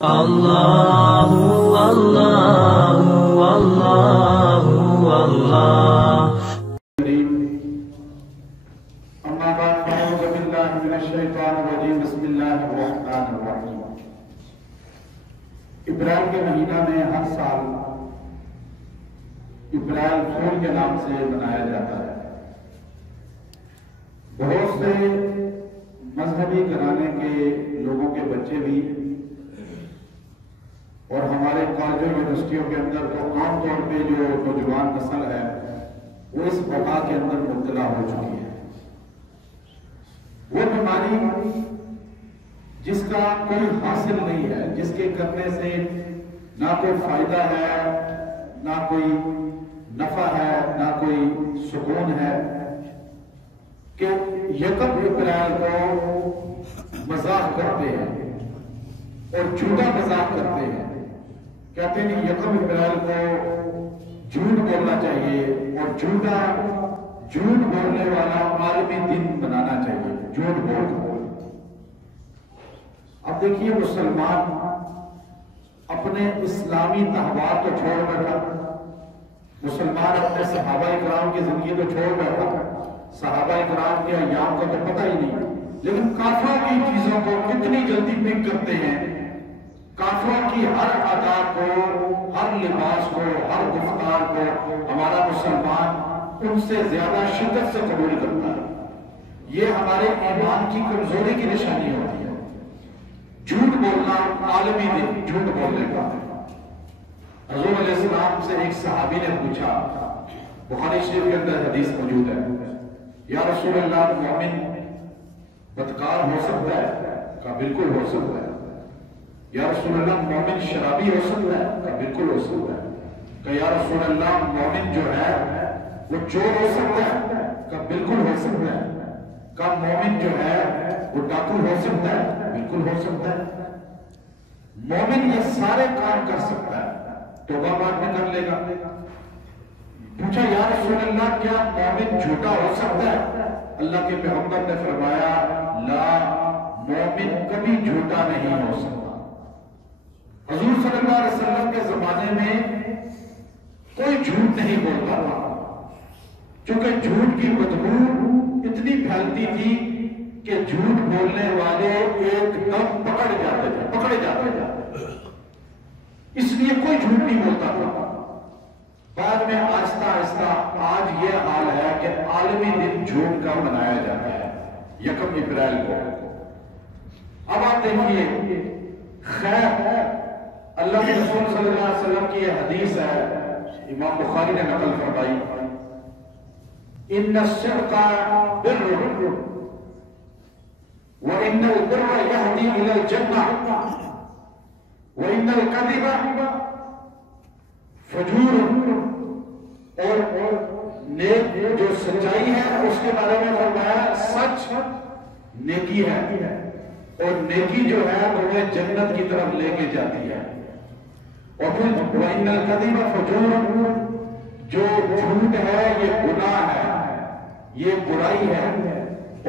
اللہ اللہ اللہ اللہ اما بعد فاعوذ باللہ من الشیطان الرجیم بسم اللہ الرحمن الرحیم۔ اپریل کے مہینہ میں ہر سال اپریل فول کے نام سے منایا جاتا ہے۔ بہت سے مذہبی گھرانے کے لوگوں کے بچے بھی اور ہمارے کالجوں یونیورسٹیوں کے اندر تو عام طور پہ جو نوجوان نسل ہے وہ اس وبا کے اندر مبتلا ہو چکی ہے۔ وہ بیماری جس کا کوئی حاصل نہیں ہے، جس کے کرنے سے نہ کوئی فائدہ ہے، نہ کوئی نفع ہے، نہ کوئی سکون ہے، کہ یکم اپریل کو مذاق کرتے ہیں اور جھوٹا مذاق کرتے ہیں۔ کہتے ہیں یکم اپریل کو جھوٹ بولنا چاہیے اور جھوٹ بولنے والا عالمی دن بنانا چاہیے، جھوٹ بول کر۔ اب دیکھیے مسلمان اپنے اسلامی تہوار تو چھوڑ بیٹھا، مسلمان اپنے صحابہ کرام کی زندگی تو چھوڑ بیٹھا، صحابہ کرام کے ایام کا تو پتہ ہی نہیں، لیکن کافروں کی چیزوں کو کتنی جلدی پک کرتے ہیں، کافروں کی ہر ادا کو، ہر لباس کو، ہر گفتار کو ہمارا مسلمان ان سے زیادہ شدت سے قبول کرتا ہے۔ یہ ہمارے ایمان کی کمزوری کی نشانی ہوتی ہے۔ جھوٹ بولنا عالمی دن جھوٹ بولنے کا۔ حضور علیہ السلام سے ایک صحابی نے پوچھا، بخاری شریف کے اندر حدیث موجود ہے، یا رسول اللہ مومن بدکار ہو سکتا ہے؟ کہا بالکل ہو سکتا ہے۔ یا رسول اللہ مومن شرابی ہو سکتا ہے؟ کہا بالکل ہو سکتا ہے۔ کہا یا رسول اللہ مومن جو ہے وہ چور ہو سکتا ہے؟ کہا بالکل ہو سکتا ہے۔ کہا مومن جو ہے وہ ڈاکو ہو سکتا ہے؟ بالکل ہو سکتا ہے۔ مومن یہ سارے کام کر سکتا ہے، توبہ بعد میں کر لے گا۔ پوچھا یا رسول اللہ کیا مومن جھوٹا ہو سکتا ہے؟ اللہ کے پیغمبر نے فرمایا لا، مومن کبھی جھوٹا نہیں ہو سکتا۔ حضور صلی اللہ علیہ وسلم کے زمانے میں کوئی جھوٹ نہیں بولتا تھا، چونکہ جھوٹ کی بدبو اتنی پھیلتی تھی کہ جھوٹ بولنے والے ایک دم پکڑے جاتے تھے، اس لیے کوئی جھوٹ نہیں بولتا تھا۔ بعد میں آہستہ آہستہ آج یہ حال ہے کہ عالمی دن جھوٹ کا منایا جاتا ہے یکم اپریل کو۔ اب آپ دیکھیے، خیر اللہ کے رسول صلی اللہ علیہ وسلم کی یہ حدیث ہے، امام بخاری نے نقل فرمائی، ان الصدق بر وان البر يهدي الى الجنه وان الكذب فجور، اور نیک جو سچائی ہے اس کے بارے میں فرمایا سچ نیکی ہے، اور نیکی جو ہے وہ جنت کی طرف لے کے جاتی ہے، اور پھر وَإِنَّ الْكَذِبَ فَجُورٌ، جو جھوٹ ہے یہ گناہ ہے، یہ برائی ہے،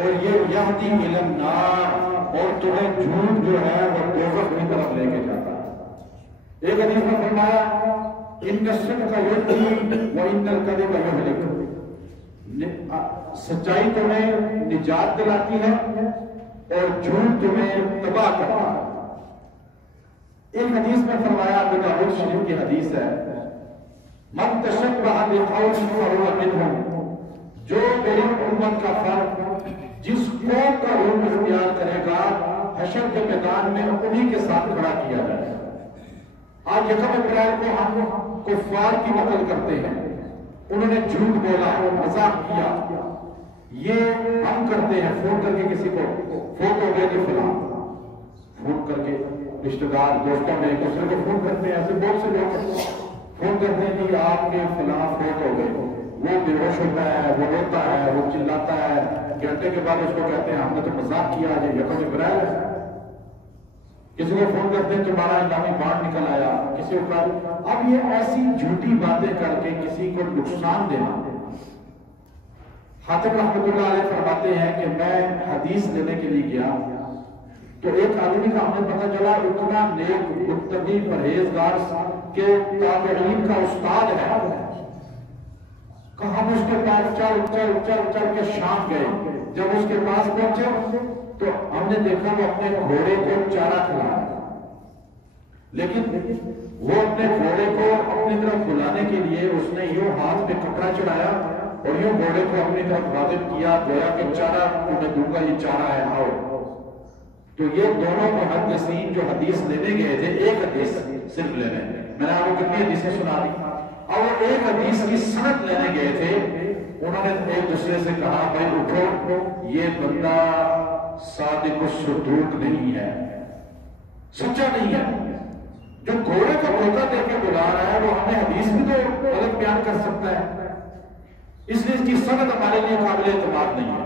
اور یہ یہدی الی النار، اور تمہیں جھوٹ جو ہے وہ دوزخ کی طرف لے کے جاتا ہے۔ ایک حدیث میں فرمایا ان الصدق یہدی وَإِنَّ الْكَذِبَ یہلک، سچائی تمہیں نجات دلاتی ہے اور جھوٹ تمہیں تباہ کرتا ہے۔ ایک حدیث میں فرمایا، ابو داؤد شریف کی حدیث ہے، من تشبہ بقوم فہو منہم، جو میری امت کا فرد جس قوم کا روپ اختیار کرے گا حشر کے میدان میں انہی کے ساتھ کھڑا کیا جائے گا۔ آج یکم اپریل کو ہم کفار کی نقل کرتے ہیں، انہوں نے جھوٹ بولا، مذاق کیا، یہ ہم کرتے ہیں، فون کر کے کسی کو فوت ہو گیا جی فلاں، فون کر کے رشتہ دار دوستوں میں ایک دوسرے کو فون کرتے ہیں، ایسے بہت سے لوگ فون کرتے ہیں جی آپ کے فلاں فوت ہو گئے، وہ بے ہوش ہوتا ہے، وہ روتا ہے، وہ چلاتا ہے، گھنٹے کے بعد اس کو کہتے ہیں ہم نے تو مذاق کیا ہے، یکم اپریل ہے۔ کسی کو فون کرتے ہیں تمہارا اسلامی بانڈ نکل آیا، کسی کو، اب یہ ایسی جھوٹی باتیں کر کے کسی کو نقصان دینا۔ حاتم رحمۃ اللہ علیہ فرماتے ہیں کہ میں حدیث لینے کے لیے گیا، تو ایک آدمی کا ہمیں پتہ چلا اتنا نیک متقی پرہیزگار کے تابعین کا استاد ہے کہ ہم اس کے پاس چل کے شام گئے. جب اس کے پاس پہنچے تو ہم نے دیکھا وہ اپنے گھوڑے کو چارہ کھلا رہا ہے، لیکن وہ اپنے گھوڑے کو اپنی طرف بلانے کے لیے اس نے یوں ہاتھ پہ کپڑا چڑھایا اور یوں گھوڑے کو اپنی طرف راغب کیا، گویا کہ چارہ تمہیں دوں گا، یہ چارہ ہے، آؤ. تو یہ دونوں محدثین جو حدیث لینے گئے تھے، ایک حدیث صرف لینے، میں نے آپ کو کتنی حدیثیں سنا دی، اور وہ ایک حدیث کی سند لینے گئے تھے. انہوں نے ایک دوسرے سے کہا بھائی اٹھو، یہ بندہ صادق الصدوق نہیں ہے، سچا نہیں ہے. جو گھوڑے کو دھوکہ دے کے بلا رہا ہے وہ ہمیں حدیث بھی تو غلط بیان کر سکتا ہے، اس لیے اس کی سند ہمارے لیے قابل اعتماد نہیں ہے.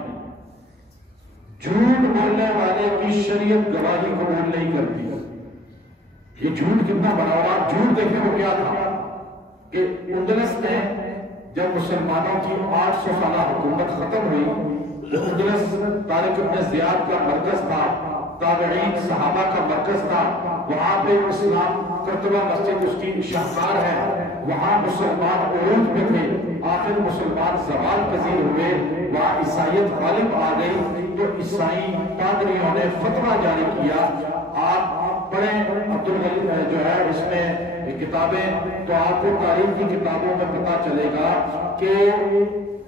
جھوٹ بولنے والے کی شریعت گواہی قبول نہیں کرتی. یہ جھوٹ کتنا بڑا ہوا. جھوٹ دیکھیں وہ کیا تھا کہ اندلس میں جب مسلمانوں کی 800 سالہ حکومت ختم ہوئی، اندلس طارق ابن زیاد کا مرکز تھا، تابعین صحابہ کا مرکز تھا. وہاں پہ اسلام کرتبہ مسجد اس کی شاہکار ہے، وہاں مسلمان عروج پہ تھے. آخر مسلمان زوال پذیر ہوئے، وہاں عیسائیت غالب آ گئی تو عیسائی پادریوں نے فتویٰ جاری کیا. آپ پڑھیں عبدالغنی جو ہے اس میں کتابیں تو آپ کو تاریخ کی کتابوں میں پتا چلے گا کہ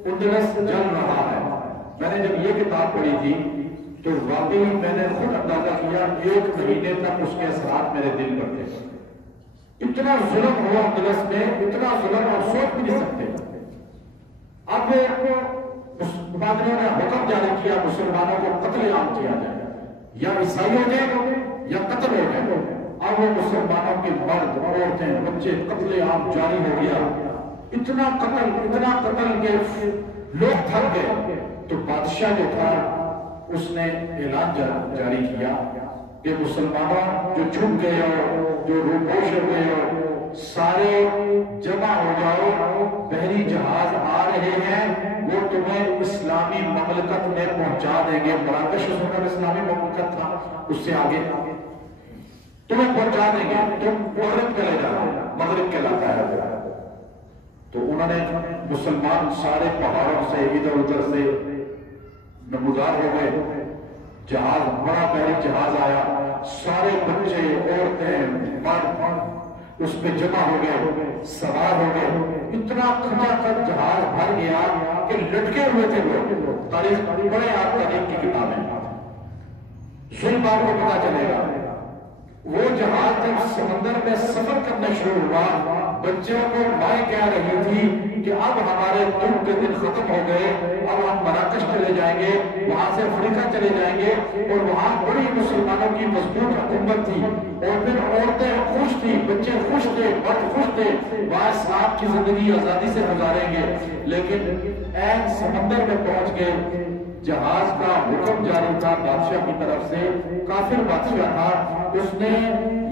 اندلس جل رہا ہے. میں نے جب یہ کتاب پڑھی تھی تو واقعی میں نے خود اندازہ کیا 1 مہینے تک اس کے اثرات میرے دل پر تھے. اتنا ظلم ہوا اندلس میں، اتنا ظلم آپ سوچ بھی نہیں سکتے. اب پادریوں نے حکم جاری کیا مسلمانوں کو قتل عام کیا جائے، یا عیسائی ہو جائے یا قتل ہو جائے. اب وہ مسلمانوں کے مرد عورتیں بچے قتل عام جاری ہو گیا. اتنا قتل کہ لوگ تھک گئے. تو بادشاہ جو تھا اس نے اعلان جاری کیا کہ مسلمانوں جو چھپ گئے ہو، جو روپوش ہو گئے ہو، سارے جمع ہو جاؤ، بحری جہاز آ رہے ہیں، وہ تمہیں اسلامی مملکت میں پہنچا دیں گے. مراکش اس وقت اسلامی مملکت تھا، اس سے آگے تمہیں پہنچا دیں گے، تم مغرب چلے جانا، مغرب کہلاتا ہے. تو انہوں نے مسلمان سارے پہاڑوں سے ادھر ادھر سے نمودار ہو گئے. جہاز بڑا بحری جہاز آیا، سارے بچے عورتیں مرد اس پہ جمع ہو گئے، سوار ہو گئے. اتنا کھچا کر جہاز بھر گیا کہ لٹکے ہوئے تھے لوگ. تاریخ بڑے آپ تاریخ کی کتابیں ظلم آپ کو پتا چلے گا. وہ جہاز جب سمندر میں سفر کرنا شروع ہوا، بچوں کو مائیں کہہ رہی تھی کہ اب ہمارے دکھ کے دن ختم ہو گئے، اب ہم مراکش چلے جائیں گے، وہاں سے افریقہ چلے جائیں گے. اور وہاں بڑی مسلمانوں کی مضبوط حکومت تھی، اور پھر عورتیں خوش تھی، بچے خوش تھے، مرد خوش تھے، وہاں اسلام کی زندگی آزادی سے گزاریں گے. لیکن عین سمندر میں پہنچ گئے. جہاز کا حکم جاری تھا بادشاہ کی طرف سے، کافر بادشاہ تھا. اس نے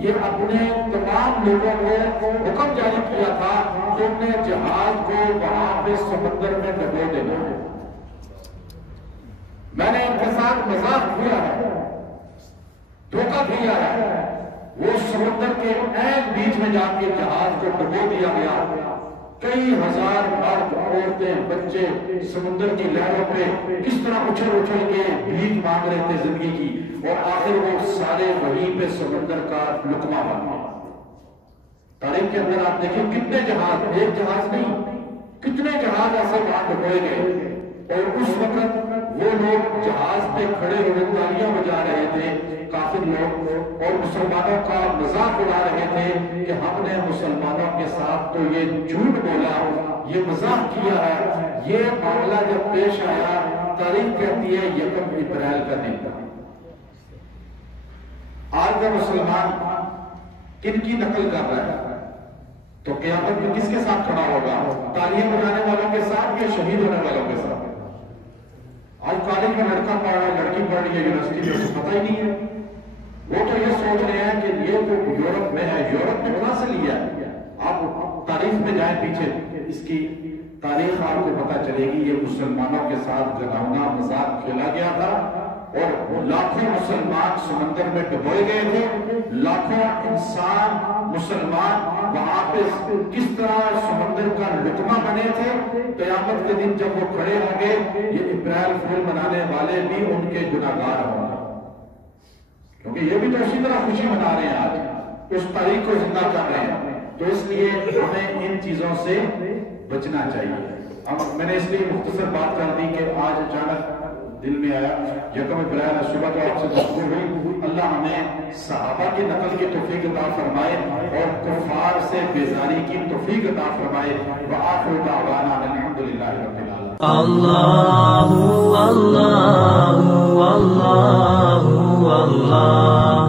یہ اپنے تمام لوگوں کو حکم جاری کیا تھا کہ تم نے جہاز کو وہاں پہ سمندر میں ڈبو دینا ہے. میں نے ان کے ساتھ مذاق کیا ہے، دھوکہ دیا ہے. وہ سمندر کے عین بیچ میں جا کے جہاز کو ڈبو دیا گیا. کئی ہزار مرد عورتیں بچے سمندر کی لہروں پہ کس طرح اچھل اچھل کے بھیک مانگ رہے تھے زندگی کی، اور آخر وہ سارے وہیں پہ سمندر کا لقمہ بن گئے. تاریخ کے اندر آپ دیکھیں کتنے جہاز، ایک جہاز نہیں، کتنے جہاز ایسے وہاں ڈبوئے گئے. اور اس وقت وہ لوگ جہاز پہ کھڑے ہوئے تالیاں بجا رہے تھے کافر لوگ، اور مسلمانوں کا مذاق اڑا رہے تھے کہ ہم نے مسلمانوں کے ساتھ تو یہ جھوٹ بولا، یہ مذاق کیا ہے. یہ معاملہ جب پیش آیا، تاریخ کہتی ہے 1 اپریل کا دن تھا. آج کا مسلمان کن کی نقل کر رہا ہے تو قیامت میں کس کے ساتھ کھڑا ہوگا؟ تالیاں بجانے والوں کے ساتھ یا شہید ہونے والوں کے ساتھ؟ آج کالج میں لڑکا پڑھ رہا ہے، لڑکی پڑھ رہی ہے یونیورسٹی میں، پتہ ہی نہیں ہے. وہ تو یہ سوچ رہے ہیں کہ یہ تو یورپ میں ہے، یورپ میں کہاں سے لیا ہے؟ آپ تاریخ میں جائیں پیچھے، اس کی تاریخ آپ کو پتہ چلے گی. یہ مسلمانوں کے ساتھ گھناؤنا مذاق کھیلا گیا تھا، اور لاکھوں مسلمان سمندر میں ڈبوئے گئے تھے، لاکھوں انسان مسلمان وہاں پہ کس طرح سمندر کا لقمہ بنے تھے۔ قیامت کے دن جب وہ کھڑے ہوں گے، یہ اپریل فول منانے والے بھی ان کے گناہگار ہوں گے، کیونکہ یہ بھی تو اسی طرح خوشی منا رہے ہیں، آج اس تاریخ کو زندہ کر رہے ہیں۔ تو اس لیے ہمیں ان چیزوں سے بچنا چاہیے۔ میں نے اس لیے مختصر بات کر دی کہ آج اچانک دل میں آیا، یکم اپریل صبح تو آپ سے گفتگو ہوئی۔ اللہ ہمیں صحابہ کی نقل کی توفیق عطا فرمائے اور کفار سے بیزاری کی توفیق عطا فرمائے۔ وآخر دعوانا الحمدللہ رب العالمین۔ اللہ اللہ اللہ اللہ